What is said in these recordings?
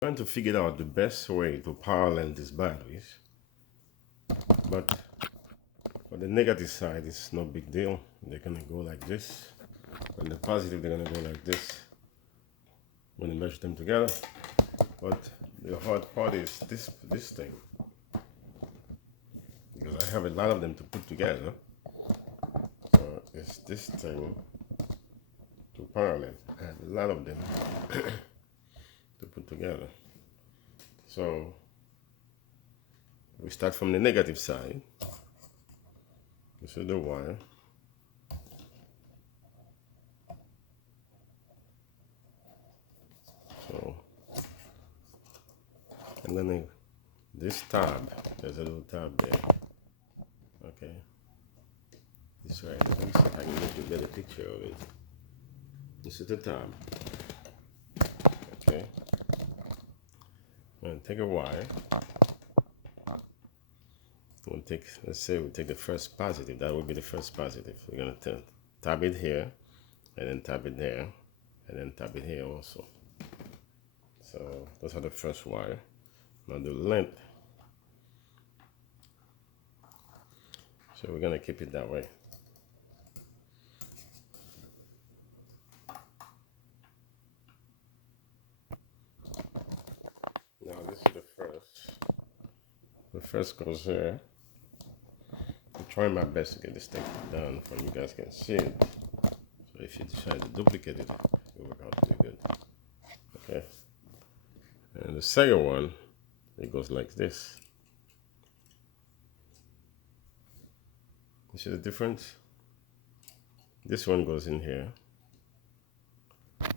Trying to figure out the best way to parallel these batteries, but for the negative side it's no big deal. They're gonna go like this, and the positive they're gonna go like this when you mesh them together. But the hard part is this thing, because I have a lot of them to put together. So it's this thing to parallel. I have a lot of them to put together. So we start from the negative side. This is the wire. So, and then this tab, there's a little tab there. Okay. This right. Let me see if I can get you a better picture of it. This is the tab. Okay. I'm gonna take a wire. We'll take, let's say we take the first positive. That would be the first positive. We're gonna tab it here, and then tab it there, and then tab it here also. So those are the first wire. Now the length. So we're gonna keep it that way. Now this is the first. The first goes there. I'm trying my best to get this thing done so you guys can see it. So if you decide to duplicate it, it'll work out pretty good. Okay. And the second one, it goes like this. You see the difference? This one goes in here.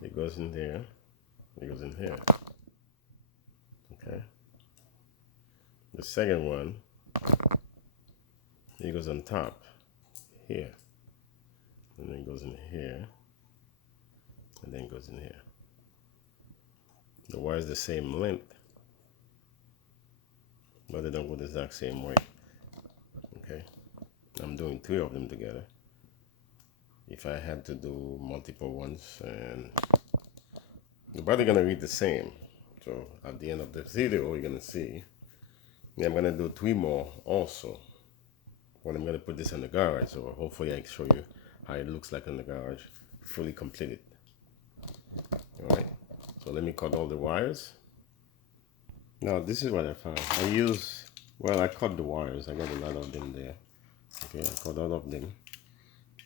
It goes in there. It goes in here. Okay. The second one, it goes on top here, and then it goes in here, and then it goes in here. The wire is the same length, but they don't go the exact same way. Okay, I'm doing 3 of them together. If I had to do multiple ones, and the battery gonna read the same. So at the end of the video, you're gonna see. Yeah, I'm gonna do 3 more also. When I'm gonna put this in the garage, so hopefully I can show you how it looks like in the garage, fully completed. All right. So let me cut all the wires. Now this is what I found. I cut the wires. I got a lot of them there. Okay, I cut all of them.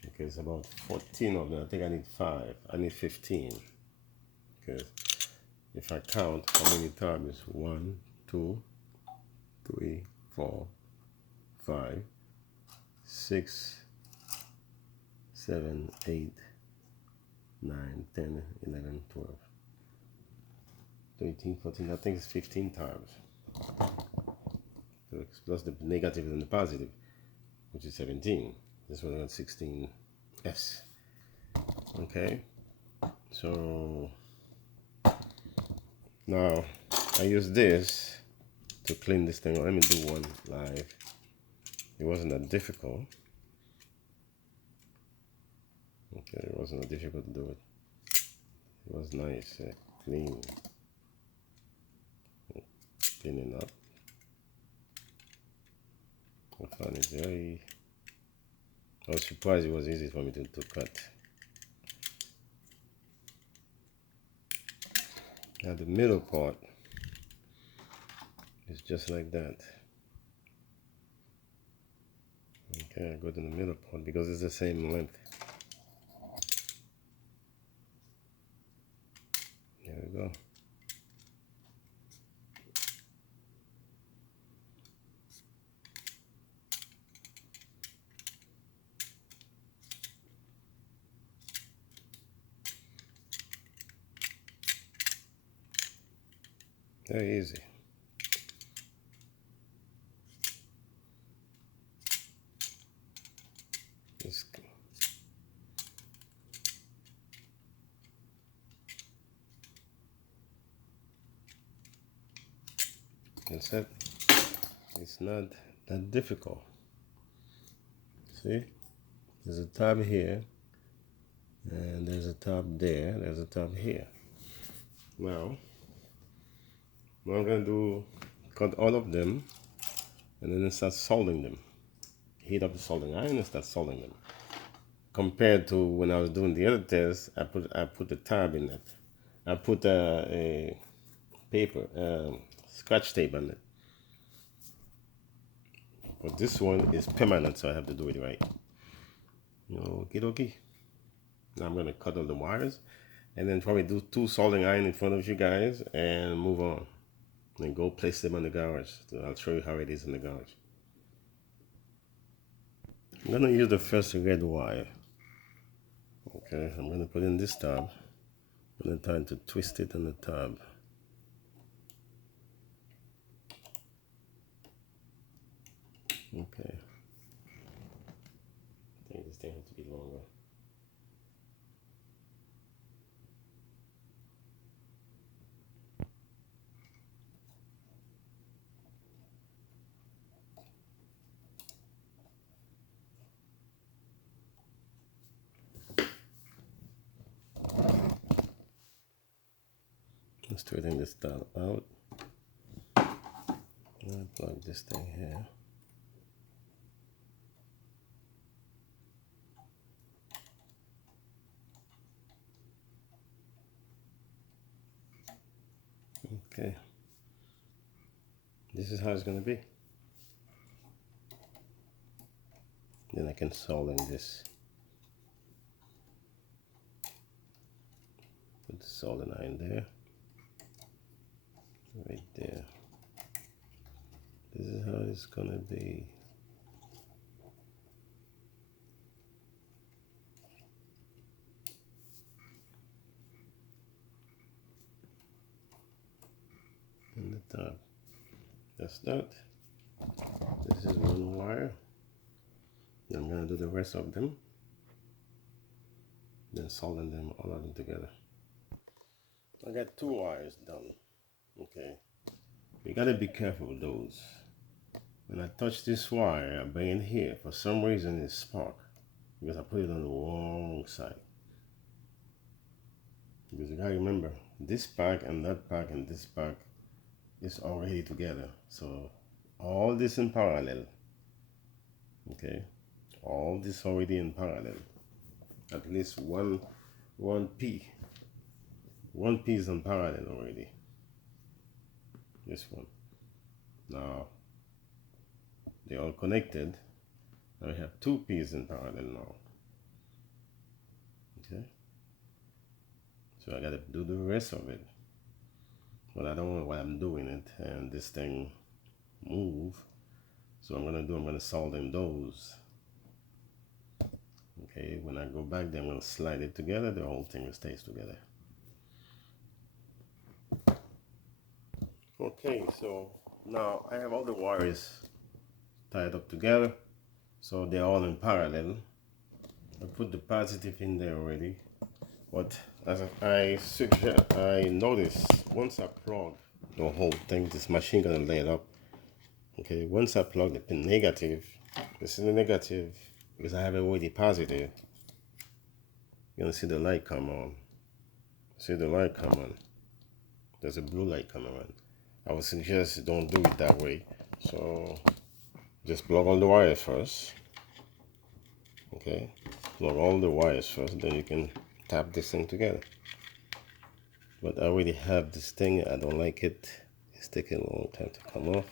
Okay, it's about 14 of them. I think I need 5. I need 15. Because if I count how many tabs, 1, 2, 3, 4, 5, 6, 7, 8, 9, 10, 11, 12, 13, 14, I think it's 15 tabs. So plus the negative and the positive, which is 17. This one got 16S. Okay, so now I use this to clean this thing. Let me do one live. It wasn't that difficult. Okay, it wasn't that difficult to do it. It was nice, clean. Cleaning up. I found it I was surprised it was easy for me to cut. Now the middle part is just like that. Okay, I go to the middle part because it's the same length. There we go. Very easy. That's it. It's not that difficult. See? There's a tab here, and there's a tab there, there's a tab here. Now, What I'm gonna do, cut all of them and then start soldering them. Heat up the soldering iron and start soldering them. Compared to when I was doing the other test, I put the tab in it. I put a paper, scotch tape on it. But this one is permanent, so I have to do it right. Okie dokie. Now I'm gonna cut all the wires and then probably do 2 soldering iron in front of you guys and move on. And go place them on the garage. So I'll show you how it is in the garage. I'm gonna use the first red wire. Okay, I'm gonna put in this tab and then trying to twist it on the tab. Okay. I think this thing has to be longer. Let's straighten this tab out. And plug this thing here. Okay. This is how it's gonna be. Then I can solder this. Put the soldering iron there. Right there. This is how it's gonna be. In the top. That's that. This is one wire. Then I'm gonna do the rest of them. Then solder them, all of them together. I got 2 wires done. Okay. You gotta be careful with those. When I touch this wire, I bring it here. For some reason, it's spark because I put it on the wrong side. Because you gotta remember, this pack and that pack and this pack is already together. So all this in parallel. Okay, all this already in parallel. At least one P is in parallel already. This one. Now they're all connected. Now we have 2 P's in parallel now. Okay. So I gotta do the rest of it. But I don't know why I'm doing it and this thing move. So I'm gonna solder in those. Okay, when I go back then I'm gonna slide it together, the whole thing stays together. Okay, so now I have all the wires tied up together, so they're all in parallel. I put the positive in there already, but as I noticed, once I plug the whole thing, this machine gonna lay it up. Okay, once I plug the pin negative, this is the negative because I have it already positive. You're gonna see the light come on. See the light come on. There's a blue light coming on. I would suggest don't do it that way. So just plug all the wires first. Okay, plug all the wires first, then you can tap this thing together. But I already have this thing. I don't like it. It's taking a long time to come off.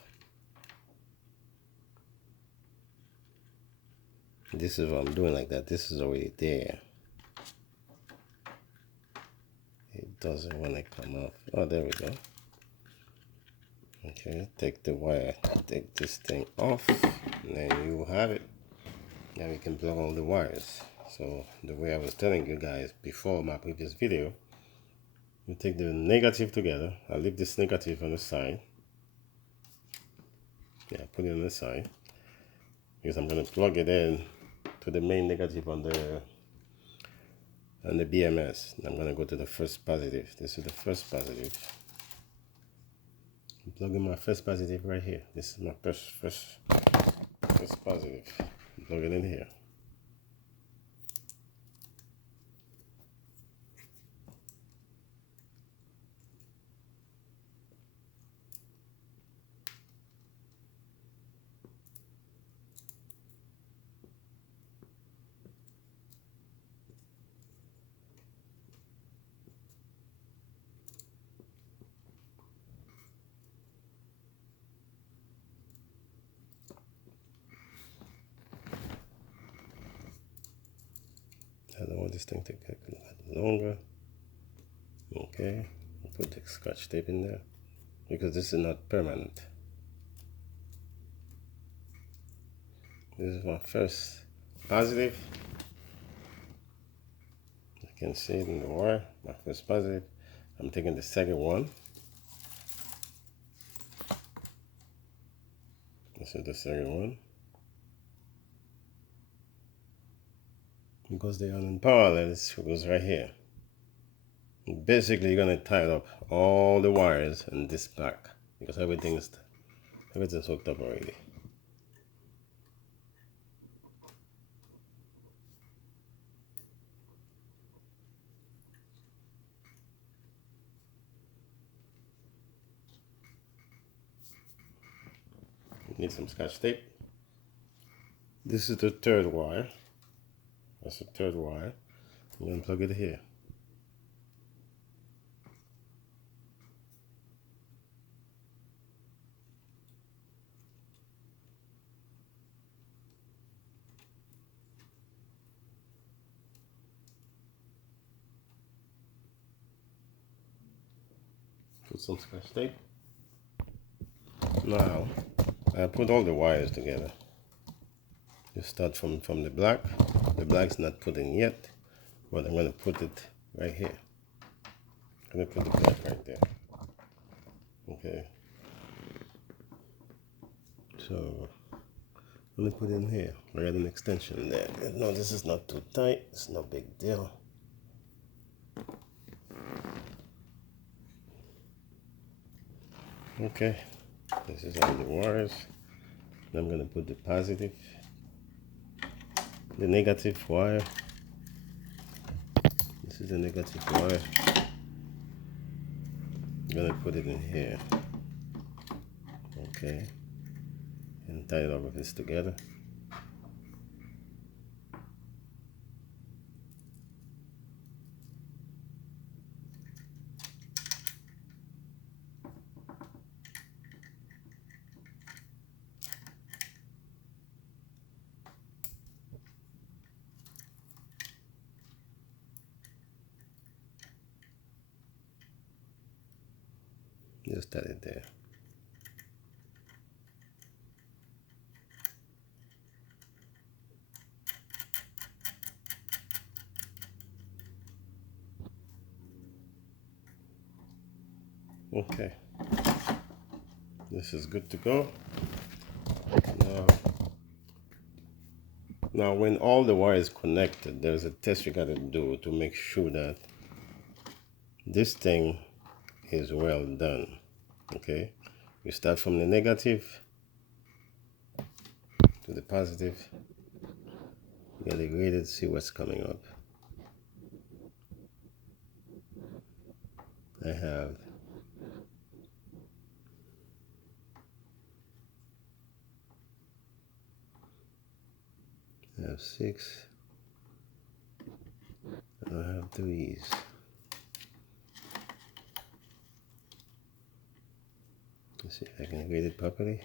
This is what I'm doing like that. This is already there. It doesn't want to come off. Oh, there we go. Okay, take the wire, take this thing off, and then you have it. Now you can plug all the wires. So the way I was telling you guys before my previous video, you take the negative together. I leave this negative on the side. Yeah, put it on the side because I'm gonna plug it in to the main negative on the BMS. I'm gonna go to the first positive. This is the first positive. I'm plugging my first positive right here. This is my first positive. Plug it in here. this thing take a little longer. Okay, put the scotch tape in there because this is not permanent. This is my first positive. You can see it in the wire, my first positive. I'm taking the second one. This is the second one. Because they are in parallel, it goes right here. Basically, you're gonna tie up all the wires in this back because everything's hooked up already. Need some scotch tape. This is the third wire. That's the third wire. I'm gonna plug it here. Put some scotch tape. Now, I put all the wires together. You start from the black. The black's not put in yet, but I'm going to put it right here. I'm going to put the black right there. Okay. So, I'm going to put it in here. I got an extension there. No, this is not too tight. It's no big deal. Okay. This is all the wires. I'm going to put the positive, the negative wire. This is the negative wire. I'm going to put it in here. Okay. And tie all of this together. Just tie it there. Okay. This is good to go. Now when all the wires connected, there's a test you got to do to make sure that this thing is well done. Okay, you start from the negative to the positive. You gotta grade it, see what's coming up. I have six. I have threes. Let's see if I can grade it properly.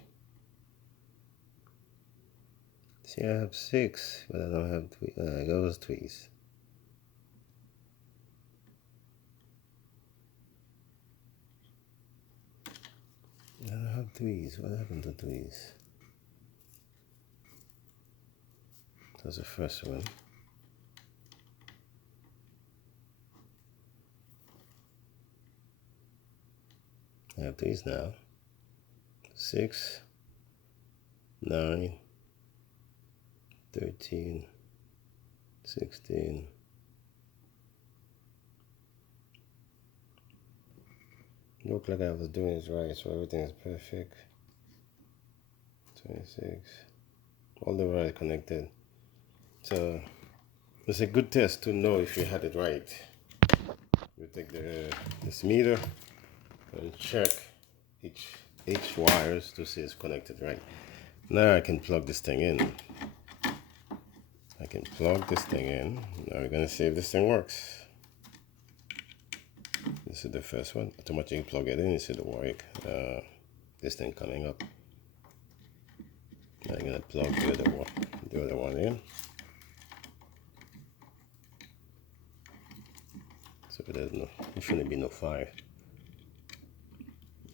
See, I have six, but I don't have those threes. I don't have threes. What happened to threes? That's the first one. I have these now. 6, 9, 13, 16. Look like I was doing it right, so everything is perfect. 26. All the wires connected. So it's a good test to know if you had it right. You take this meter and check each wires to see it's connected right. Now I can plug this thing in. I can plug this thing in. Now we're gonna see if this thing works. This is the first one. Automatically plug it in. You see the work. This thing coming up. Now I'm gonna plug the other one in. so there shouldn't be no fire.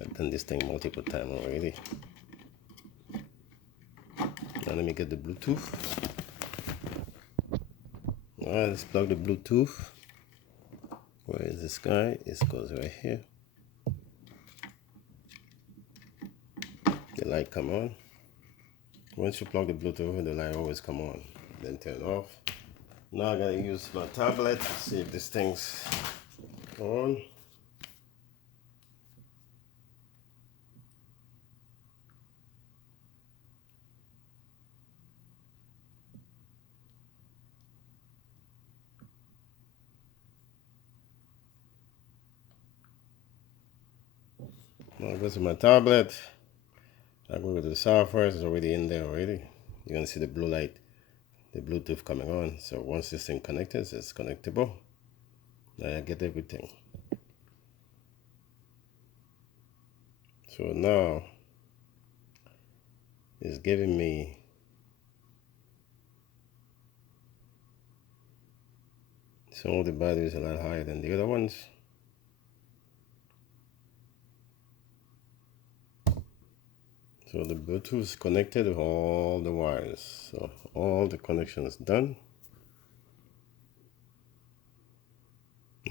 I've done this thing multiple times already. Now let me get the Bluetooth. Alright, let's plug the Bluetooth. Where is this guy? It goes right here. The light come on. Once you plug the Bluetooth, the light always come on, then turn off. Now I gotta use my tablet to see if this thing's on. Now I go to my tablet. I go to the software, it's already in there already. You're gonna see the blue light, the Bluetooth coming on. So once this thing connected, it's connectable. Now I get everything. So now it's giving me some of the batteries a lot higher than the other ones. So the Bluetooth is connected with all the wires. So all the connection is done.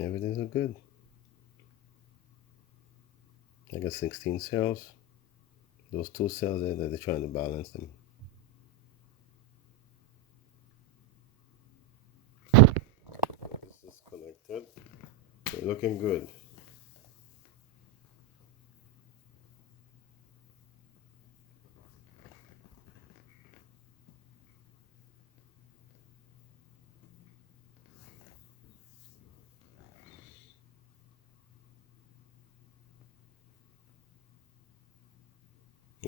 Everything's good. I got 16 cells. Those 2 cells there that they're trying to balance them. This is connected. So looking good.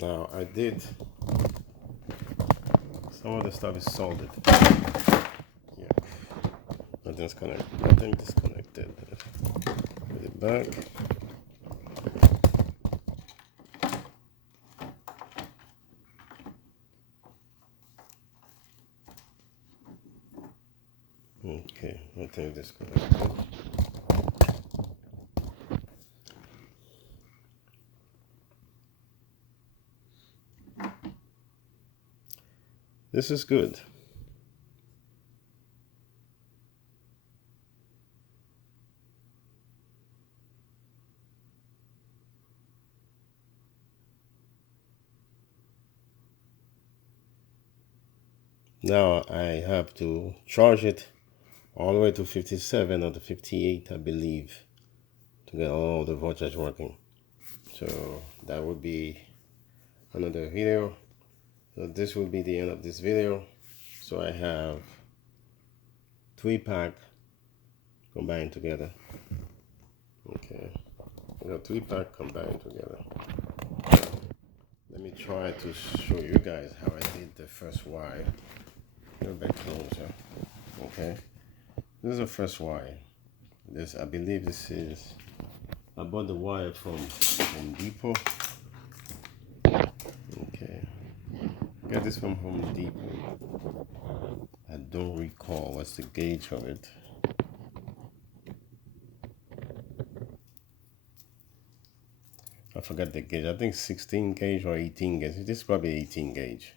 Now I did some of the stuff is soldered. Yeah, nothing's connected. Nothing disconnected. Put it back. Okay, nothing disconnected. This is good. Now I have to charge it all the way to 57 or to 58, I believe, to get all the voltage working. So that would be another video. So this will be the end of this video. So I have 3-pack combined together. Okay, I got 3-pack combined together. Let me try to show you guys how I did the first wire. A little bit closer. Okay, this is the first wire. This, I believe this is, I bought the wire from Home Depot. Okay, got this from Home Depot. I don't recall what's the gauge of it. I forgot the gauge. I think 16 gauge or 18 gauge. This is probably 18 gauge.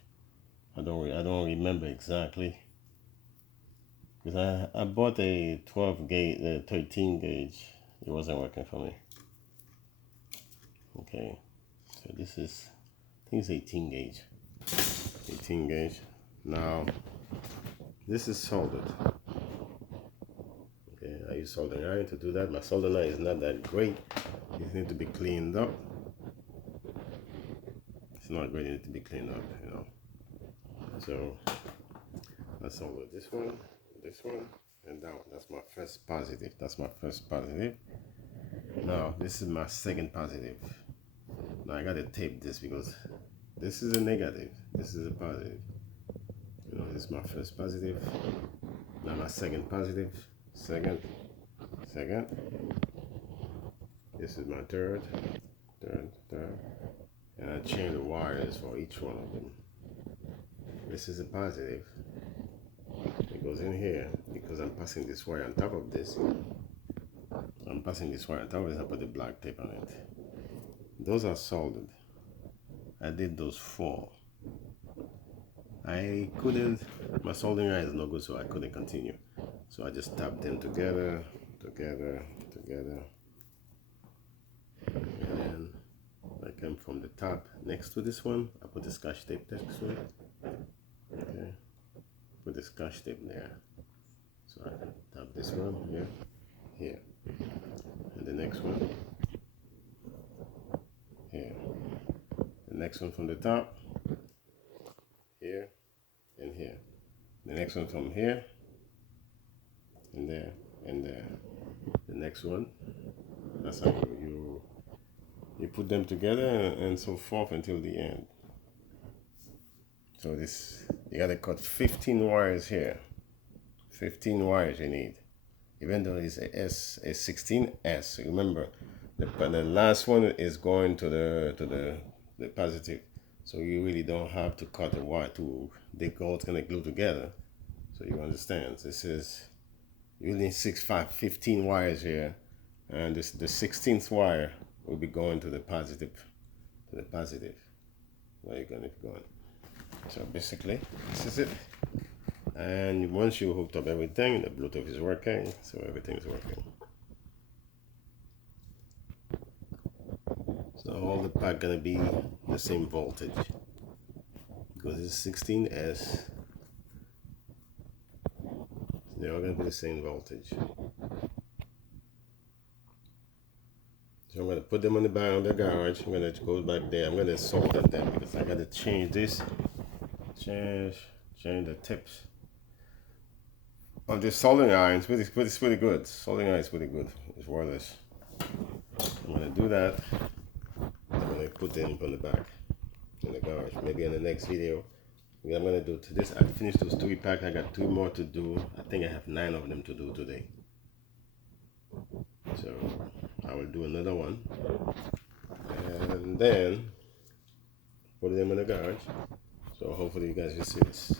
I don't remember exactly. Because I bought a 12 gauge, 13 gauge. It wasn't working for me. Okay, so this is, I think it's 18 gauge. 18 gauge. Now, this is soldered. Okay, I use soldering iron to do that. My soldering iron is not that great. It needs to be cleaned up. It's not great, it needs to be cleaned up, you know. So, I soldered this one, and that one. That's my first positive. That's my first positive. Now, this is my second positive. Now, I gotta tape this because this is a negative. This is a positive. You know, this is my first positive. Now, my second positive. Second. This is my third. And I change the wires for each one of them. This is a positive. It goes in here because I'm passing this wire on top of this. I'm passing this wire. I always have put the black tape on it. Those are soldered. I did those 4. I couldn't, my soldering iron is no good, so I couldn't continue. So I just tapped them together, together, together. And then I came from the top next to this one. I put the scotch tape next to it. Okay. Put the scotch tape there. So I can tap this one here, here. And the next one here. The next one from the top, here and here. The next one from here and there and there. The next one, that's how you put them together, and so forth until the end. So this, you gotta cut 15 wires here. 15 wires you need. Even though it's a 16S, remember the last one is going to the positive, so you really don't have to cut the wire to they go, it's gonna glue together. So you understand, this is, you need 15 wires here, and this, the 16th wire will be going to the positive, where you're gonna be going. So basically this is it. And once you hooked up everything, the Bluetooth is working, so everything is working. So all the pack gonna be the same voltage because it's 16S. They're all gonna be the same voltage. So I'm gonna put them on the back of the garage. I'm gonna go back there. I'm gonna solder them because I gotta change this, change the tips. On this soldering iron, it's pretty good. Soldering iron is pretty good. It's wireless. I'm gonna do that. I'm gonna put them on the back in the garage. Maybe in the next video, I'm gonna do to this. I finished those 3 packs. I got 2 more to do. I think I have 9 of them to do today. So I will do another one, and then put them in the garage. So hopefully you guys will see this.